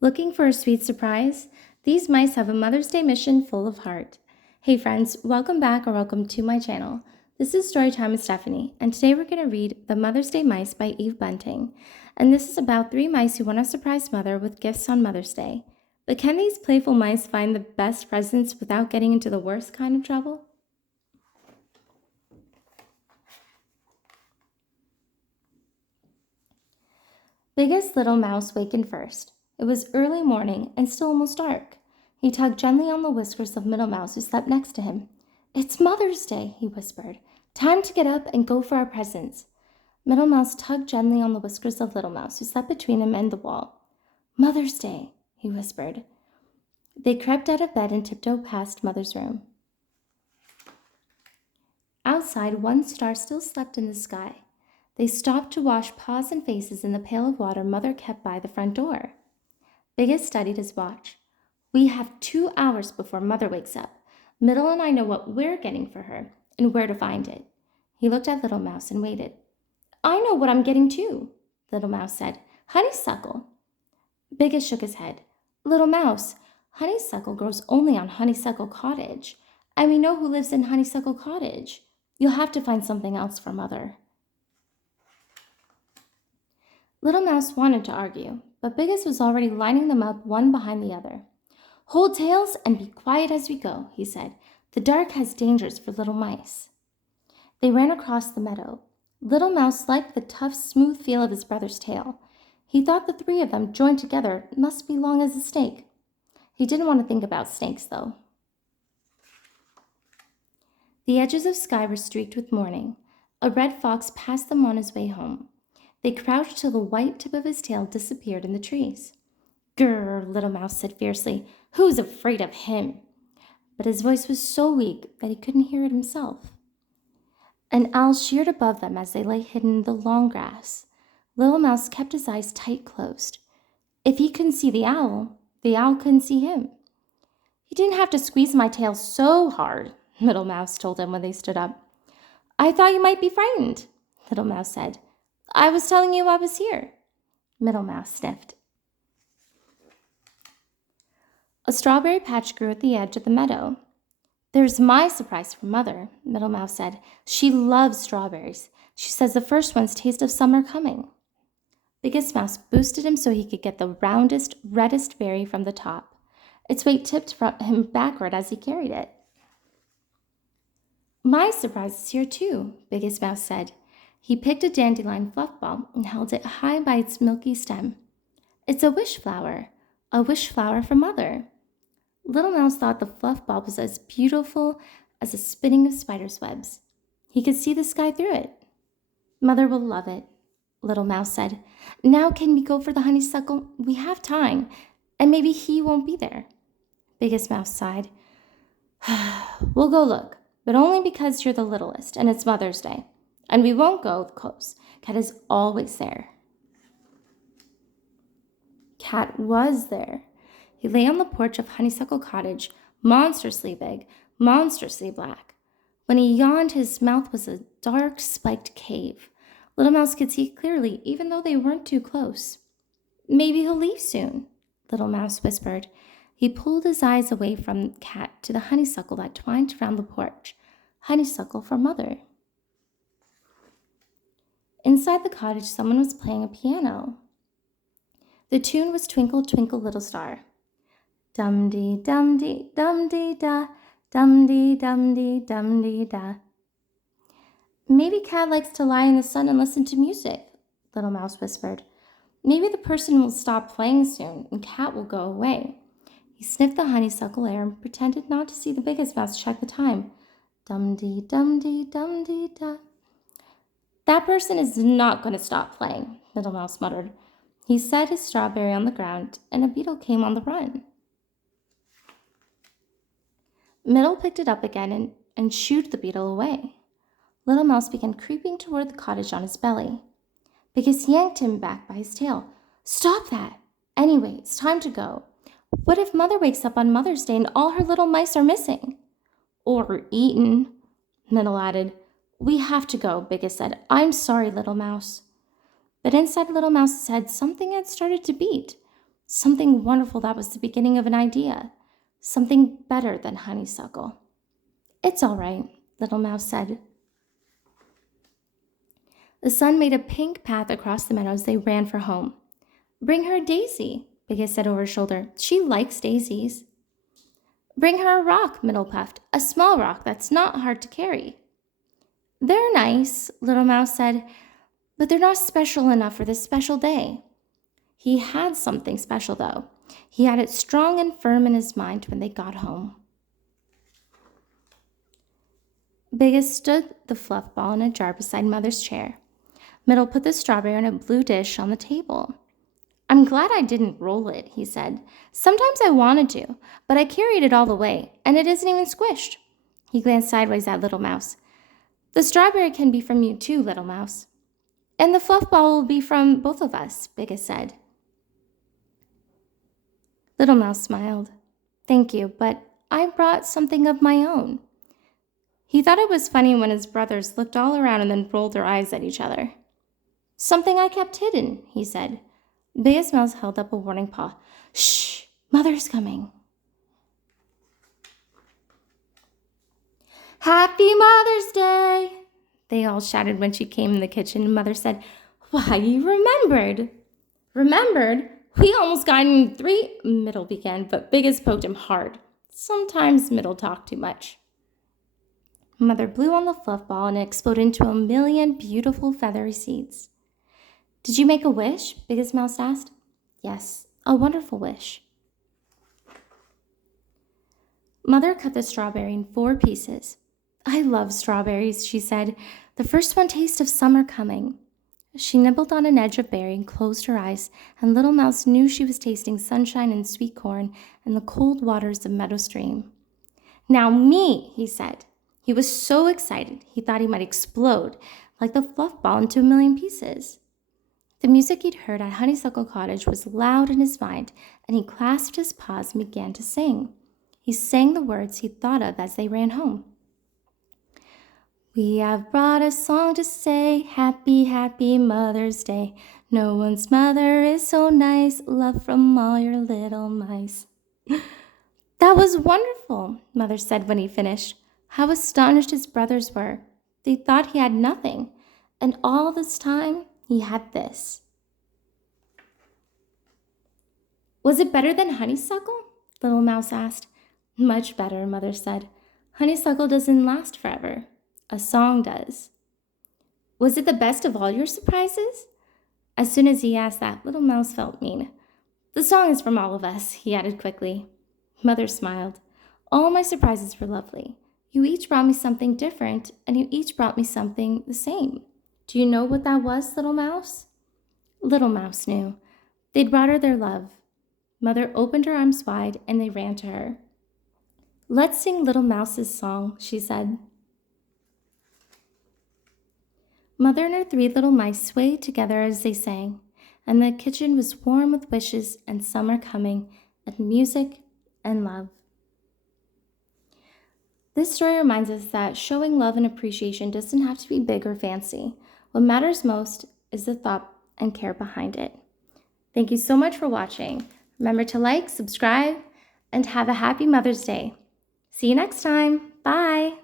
Looking for a sweet surprise? These mice have a Mother's Day mission full of heart. Hey friends, welcome back or welcome to my channel. This is Storytime with Stephanie, and today we're going to read The Mother's Day Mice by Eve Bunting. And this is about 3 mice who want to surprise mother with gifts on Mother's Day. But can these playful mice find the best presents without getting into the worst kind of trouble? Biggest little mouse wakened first. It was early morning and still almost dark. He tugged gently on the whiskers of Middle Mouse, who slept next to him. "It's Mother's Day," he whispered. "Time to get up and go for our presents." Middle Mouse tugged gently on the whiskers of Little Mouse, who slept between him and the wall. "Mother's Day," he whispered. They crept out of bed and tiptoed past Mother's room. Outside, one star still slept in the sky. They stopped to wash paws and faces in the pail of water Mother kept by the front door. Biggest studied his watch. "We have 2 hours before Mother wakes up. Middle and I know what we're getting for her and where to find it." He looked at Little Mouse and waited. "I know what I'm getting too," Little Mouse said. "Honeysuckle." Biggest shook his head. "Little Mouse, honeysuckle grows only on Honeysuckle Cottage, and we know who lives in Honeysuckle Cottage. You'll have to find something else for Mother." Little Mouse wanted to argue, but Biggest was already lining them up one behind the other. "Hold tails and be quiet as we go," he said. "The dark has dangers for little mice." They ran across the meadow. Little Mouse liked the tough, smooth feel of his brother's tail. He thought the 3 of them joined together must be long as a snake. He didn't want to think about snakes, though. The edges of sky were streaked with morning. A red fox passed them on his way home. They crouched till the white tip of his tail disappeared in the trees. "Grrr," Little Mouse said fiercely. "Who's afraid of him?" But his voice was so weak that he couldn't hear it himself. An owl sheared above them as they lay hidden in the long grass. Little Mouse kept his eyes tight closed. If he couldn't see the owl couldn't see him. "You didn't have to squeeze my tail so hard," Middle Mouse told him when they stood up. "I thought you might be frightened," Little Mouse said. "I was telling you I was here." Middle Mouse sniffed. A strawberry patch grew at the edge of the meadow. "There's my surprise for Mother," Middle Mouse said. "She loves strawberries. She says the first ones taste of summer coming." Biggest Mouse boosted him so he could get the roundest, reddest berry from the top. Its weight tipped him backward as he carried it. "My surprise is here too," Biggest Mouse said. He picked a dandelion fluff ball and held it high by its milky stem. "It's a wish flower for Mother." Little Mouse thought the fluff ball was as beautiful as a spinning of spider's webs. He could see the sky through it. "Mother will love it," Little Mouse said. "Now can we go for the honeysuckle? We have time, and maybe he won't be there." Biggest Mouse sighed. "We'll go look, but only because you're the littlest and it's Mother's Day. And we won't go close. Cat is always there." Cat was there. He lay on the porch of Honeysuckle Cottage, monstrously big, monstrously black. When he yawned, his mouth was a dark, spiked cave. Little Mouse could see clearly, even though they weren't too close. "Maybe he'll leave soon," Little Mouse whispered. He pulled his eyes away from Cat to the honeysuckle that twined around the porch. Honeysuckle for Mother. Inside the cottage, someone was playing a piano. The tune was "Twinkle, Twinkle, Little Star." "Dum-dee, dum-dee, dum-dee-da, dum-dee, dum-dee, dum-dee-da." "Maybe Cat likes to lie in the sun and listen to music," Little Mouse whispered. "Maybe the person will stop playing soon and Cat will go away." He sniffed the honeysuckle air and pretended not to see the Biggest Mouse check the time. "Dum-dee, dum-dee, dum-dee-da." "That person is not going to stop playing," Little Mouse muttered. He set his strawberry on the ground, and a beetle came on the run. Middle picked it up again and shooed the beetle away. Little Mouse began creeping toward the cottage on his belly. Biggest yanked him back by his tail. "Stop that! Anyway, it's time to go. What if Mother wakes up on Mother's Day and all her little mice are missing?" "Or eaten," Middle added. "We have to go," Biggest said. "I'm sorry, Little Mouse." But inside Little Mouse's head, something had started to beat. Something wonderful that was the beginning of an idea. Something better than honeysuckle. It's all right, Little Mouse said. The sun made a pink path across the meadow as they ran for home. Bring her a daisy, Biggest said over her shoulder. She likes daisies. Bring her a rock, Middle puffed. A small rock that's not hard to carry. They're nice, Little Mouse said, but they're not special enough for this special day. He had something special, though. He had it strong and firm in his mind when they got home. Biggest stood the fluff ball in a jar beside Mother's chair. Middle put the strawberry on a blue dish on the table. I'm glad I didn't roll it, he said. Sometimes I wanted to, but I carried it all the way, and it isn't even squished. He glanced sideways at Little Mouse. The strawberry can be from you too, Little Mouse. And the fluff ball will be from both of us, Biggest said. Little Mouse smiled. Thank you, but I brought something of my own. He thought it was funny when his brothers looked all around and then rolled their eyes at each other. Something I kept hidden, he said. Biggest Mouse held up a warning paw. Shh, Mother's coming. Happy Mother's Day, they all shouted when she came in the kitchen, and Mother said, Why, you remembered. Remembered? We almost got in 3, Middle began, but Biggest poked him hard. Sometimes Middle talked too much. Mother blew on the fluff ball and it exploded into a million beautiful feathery seeds. Did you make a wish? Biggest Mouse asked. Yes, a wonderful wish. Mother cut the strawberry in 4 pieces. I love strawberries, she said. The first one tastes of summer coming. She nibbled on an edge of berry and closed her eyes, and Little Mouse knew she was tasting sunshine and sweet corn and the cold waters of Meadow Stream. Now me, he said. He was so excited he thought he might explode, like the fluff ball, into a million pieces. The music he'd heard at Honeysuckle Cottage was loud in his mind, and he clasped his paws and began to sing. He sang the words he'd thought of as they ran home. We have brought a song to say, happy, happy Mother's Day. No one's mother is so nice, love from all your little mice. That was wonderful, Mother said when he finished. How astonished his brothers were. They thought he had nothing, and all this time he had this. Was it better than honeysuckle? Little Mouse asked. Much better, Mother said. Honeysuckle doesn't last forever. A song does. Was it the best of all your surprises? As soon as he asked that, Little Mouse felt mean. The song is from all of us, he added quickly. Mother smiled. All my surprises were lovely. You each brought me something different, and you each brought me something the same. Do you know what that was, Little Mouse? Little Mouse knew. They'd brought her their love. Mother opened her arms wide, and they ran to her. Let's sing Little Mouse's song, she said. Mother and her 3 little mice swayed together as they sang, and the kitchen was warm with wishes and summer coming, and music and love. This story reminds us that showing love and appreciation doesn't have to be big or fancy. What matters most is the thought and care behind it. Thank you so much for watching. Remember to like, subscribe, and have a happy Mother's Day. See you next time. Bye.